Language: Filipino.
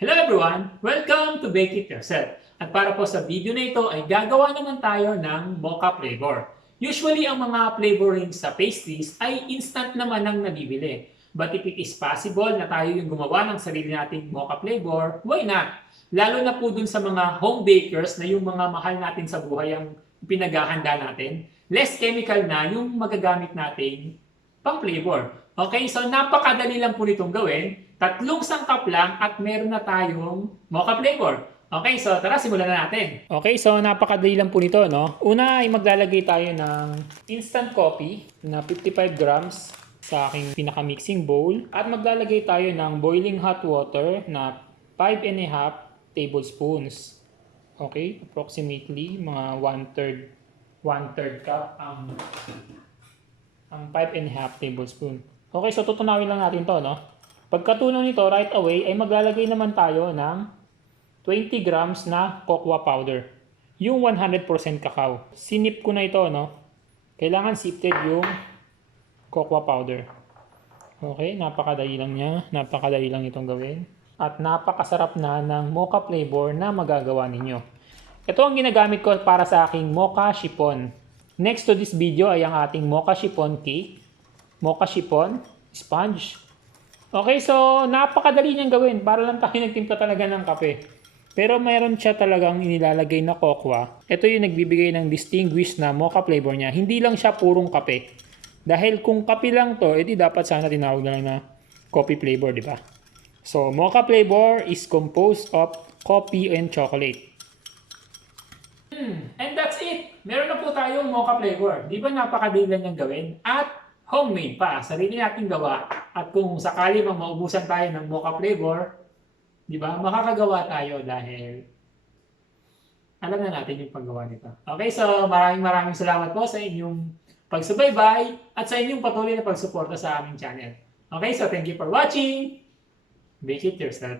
Hello everyone! Welcome to Bake It Yourself. At para po sa video na ito ay gagawa naman tayo ng mocha flavor. Usually ang mga flavoring sa pastries ay instant naman ang nabibili. But if it is possible na tayo yung gumawa ng sarili nating mocha flavor, why not? Lalo na po dun sa mga home bakers na yung mga mahal natin sa buhay ang pinaghahanda natin. Less chemical na yung magagamit natin pang flavor. Okay, so napakadali lang po nitong gawin. Tatlong sangkap lang at meron na tayong mocha flavor. Okay, so tara simulan na natin. Okay, so napakadali lang po nito, no? Una ay maglalagay tayo ng instant coffee na 55 grams sa aking pinaka-mixing bowl. At maglalagay tayo ng boiling hot water na 5½ tablespoons. Okay, approximately mga 1/3 cup ang 5½ tablespoon. Okay, so tutunawin lang natin to, no? Pagkatunaw nito, right away, ay maglalagay naman tayo ng 20 grams na cocoa powder. Yung 100% cacao. Sinip ko na ito, no? Kailangan sifted yung cocoa powder. Okay, napakadali lang niya. Napakadali lang itong gawin. At napakasarap na ng mocha flavor na magagawa ninyo. Ito ang ginagamit ko para sa aking mocha chiffon. Next to this video ay ang ating mocha chiffon cake. Mocha chiffon sponge. Okay, so napakadali niyang gawin. Para lang tayo nagtimpla talaga ng kape. Pero mayroon siya talagang inilalagay na cocoa. Ito yung nagbibigay ng distinguished na mocha flavor niya. Hindi lang siya purong kape. Dahil kung kape lang to, edi dapat sana tinawag na lang na coffee flavor, di ba? So, mocha flavor is composed of coffee and chocolate. And that's it! Meron na po tayong mocha flavor. Di ba napakadali lang niyang gawin? At homemade pa, sarili nating gawa. At kung sakali mang maubusan tayo ng mocha flavor, di ba, makakagawa tayo dahil alam na natin yung paggawa nito. Okay, so maraming salamat po sa inyong pagsubaybay at sa inyong patuloy na pagsuporta sa aming channel. Okay, so thank you for watching. Bake it yourself.